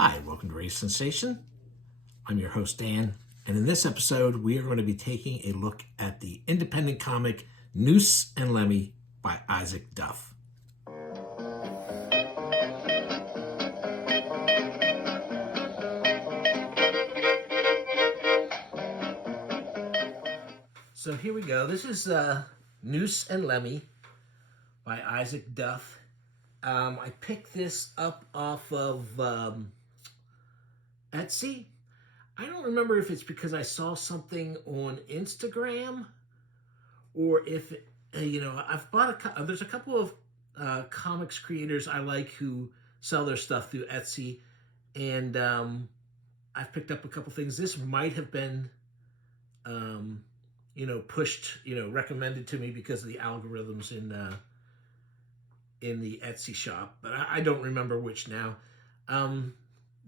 Hi, welcome to Radio Sensation. I'm your host, Dan, and in this episode, we are going to be taking a look at the independent comic Noose and Lemmy by Isaac Duff. So here we go. This is Noose and Lemmy by Isaac Duff. I picked this up off of Etsy. I don't remember if it's because I saw something on Instagram or if, I've bought there's a couple of comics creators I like who sell their stuff through Etsy, and I've picked up a couple things. This might have been, pushed, recommended to me because of the algorithms in the Etsy shop, but I don't remember which now.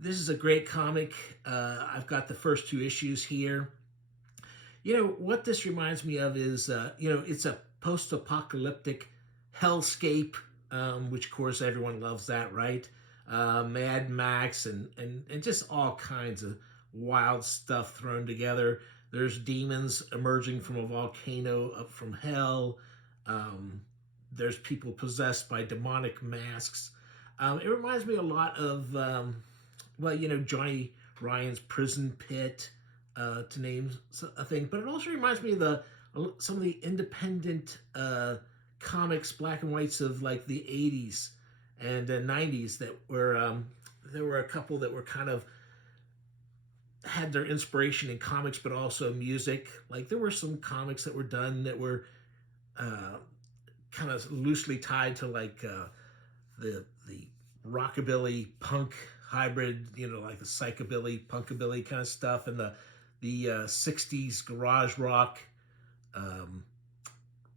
This is a great comic. I've got the first two issues here. What this reminds me of is, it's a post-apocalyptic hellscape, which of course everyone loves that, right? Mad Max and just all kinds of wild stuff thrown together. There's demons emerging from a volcano up from hell. There's people possessed by demonic masks. It reminds me a lot of, Johnny Ryan's Prison Pit, to name a thing. But it also reminds me of some of the independent comics, black and whites of like the 80s and 90s that were, there were a couple that were kind of had their inspiration in comics, but also music. Like there were some comics that were done that were kind of loosely tied to like the rockabilly punk hybrid, like the psychobilly, punkabilly kind of stuff, and the 60s garage rock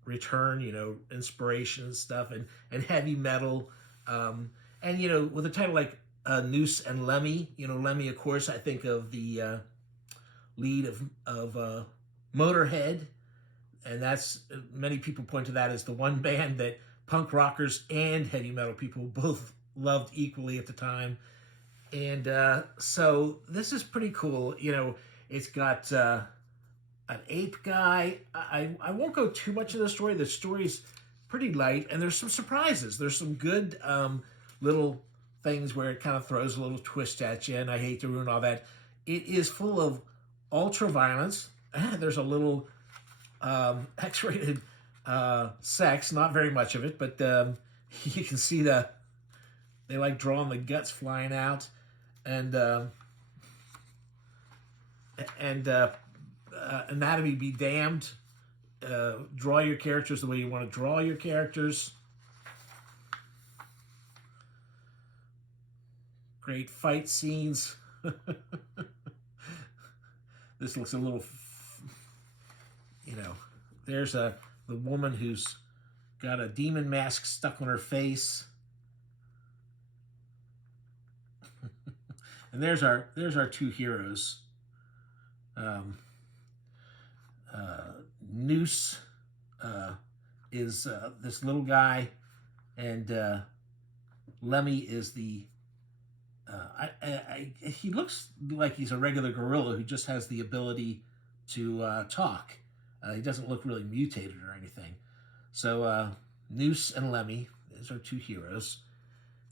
return, inspiration and stuff, and heavy metal, and with a title like Noose and Lemmy, Lemmy, of course, I think of the lead of Motorhead, and that's, many people point to that as the one band that punk rockers and heavy metal people both loved equally at the time. And so this is pretty cool. It's got an ape guy. I won't go too much into the story. The story's pretty light, and there's some surprises. There's some good little things where it kind of throws a little twist at you, and I hate to ruin all that. It is full of ultra violence. There's a little X-rated sex, not very much of it, but you can see they like drawing the guts flying out, and anatomy be damned. Draw your characters the way you want to draw your characters. Great fight scenes. This looks a little, there's the woman who's got a demon mask stuck on her face. And there's our two heroes. Noose is this little guy, and Lemmy is the he looks like he's a regular gorilla who just has the ability to talk. He doesn't look really mutated or anything. So Noose and Lemmy is our two heroes,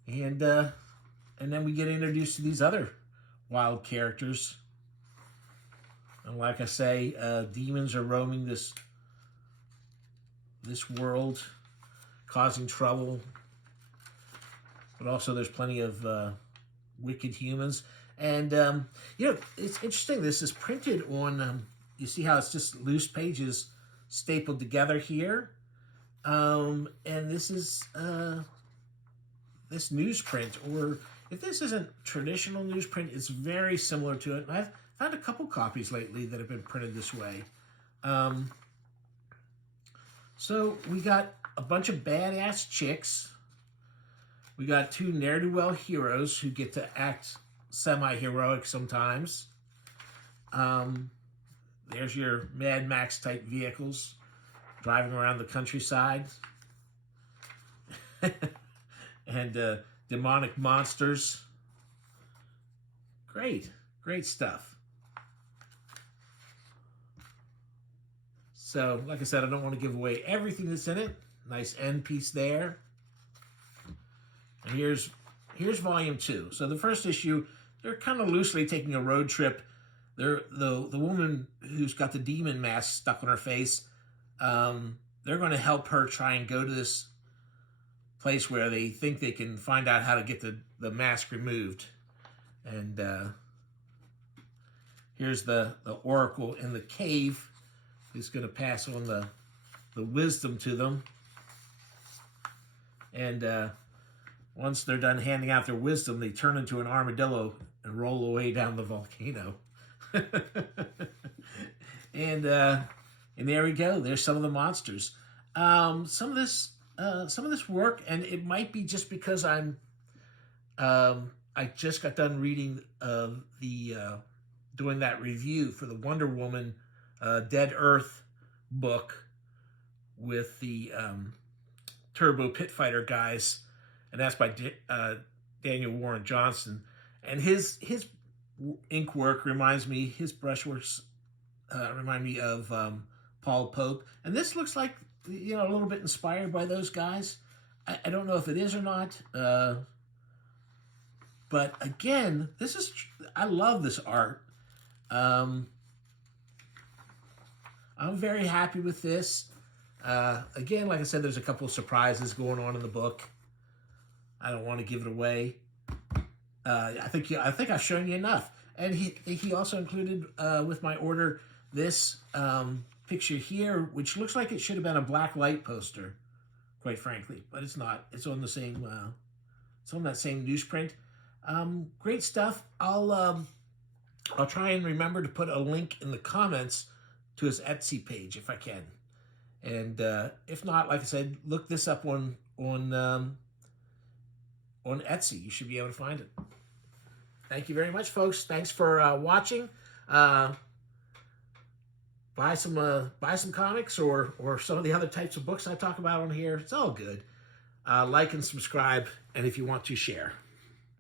and then we get introduced to these other wild characters. And like I say, demons are roaming this world, causing trouble. But also there's plenty of wicked humans. And, it's interesting. This is printed on, you see how it's just loose pages stapled together here. And this is this newsprint, or if this isn't traditional newsprint, it's very similar to it. And I've found a couple copies lately that have been printed this way. So we got a bunch of badass chicks. We got two ne'er-do-well heroes who get to act semi-heroic sometimes. There's your Mad Max type vehicles driving around the countryside. And demonic monsters Great stuff. So, like I said, I don't want to give away everything that's in it. Nice end piece there. And here's volume 2. So the first issue, they're kind of loosely taking a road trip. They're the woman who's got the demon mask stuck on her face. They're going to help her try and go to this place where they think they can find out how to get the mask removed. And here's the oracle in the cave who's going to pass on the wisdom to them. And once they're done handing out their wisdom, they turn into an armadillo and roll away down the volcano. And there we go. There's some of the monsters. Some of this work, and it might be just because I just got done reading doing that review for the Wonder Woman Dead Earth book with the Turbo Pit Fighter guys, and that's by Daniel Warren Johnson. And his ink work reminds me, his brushworks remind me of Paul Pope. And this looks like, a little bit inspired by those guys. I don't know if it is or not. But again, I love this art. I'm very happy with this. Again, like I said, there's a couple of surprises going on in the book. I don't want to give it away. I think I've shown you enough. And he also included with my order this picture here, which looks like it should have been a black light poster, quite frankly, but it's not. It's on the same. It's on that same newsprint. Great stuff. I'll try and remember to put a link in the comments to his Etsy page if I can. And if not, like I said, look this up on Etsy. You should be able to find it. Thank you very much, folks. Thanks for watching. Buy some comics or some of the other types of books I talk about on here. It's all good. Like and subscribe, and if you want to, share.